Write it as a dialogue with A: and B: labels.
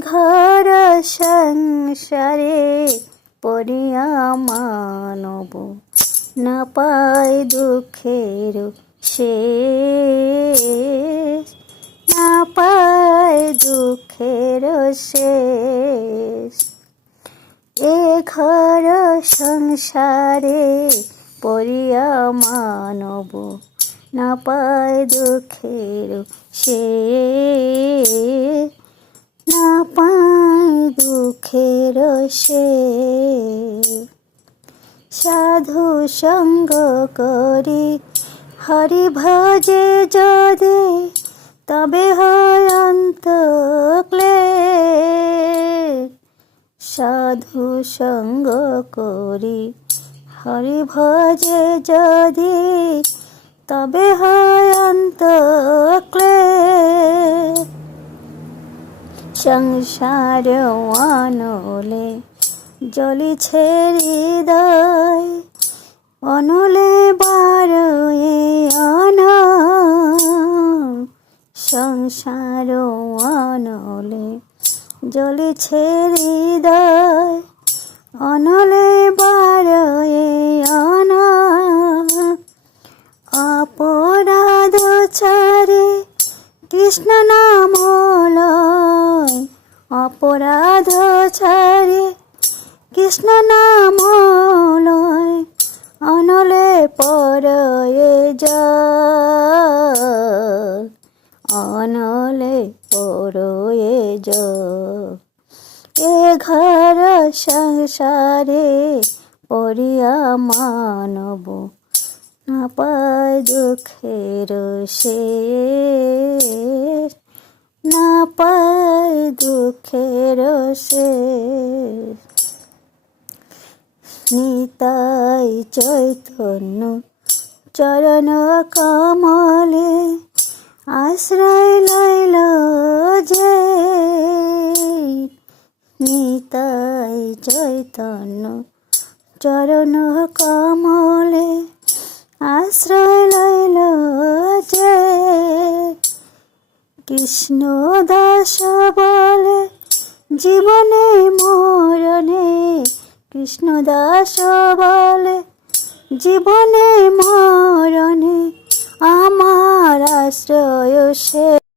A: ঘর সংসারে পড়িয়া মানব না পায় দুঃখের শেষ, না পায় দুঃখের শেষ। এ ঘর সংসারে পড়িয়া মানব না পায় দুঃখের শেষ। না পায় দুঃখের সে। সাধু সঙ্গ করি হরি ভজে যদি তবে হয় ক্লেশ সাধু সঙ্গ করি হরি ভজে যদি তবে হয় অন্ত ক্লেশ সংসার অনলে, জ্বলিছে হৃদয়। অনলে বারোয়ে অন, সংসার অনলে, জ্বলিছে হৃদয়। অনলে বারোয়ে অন অপরাধ ছাড়ে কৃষ্ণ নাম অপরাধ ছাড়ে। কৃষ্ণ নাম অনলে পরয়ে জল। অনলে পরয়ে জল। এ ঘর সংসারে পড়িয়া মানব না পায় দুঃখের শেষ শেষ নিতাই চৈতন্য চরণ কমলে আশ্রয় লইল যে নিতাই চৈতন্য চরণ কমলে আশ্রয় লইল যে কৃষ্ণ দাস বলে জীবনে মরণে কৃষ্ণ দাস বলে জীবনে মরণে আমার আশ্রয় সে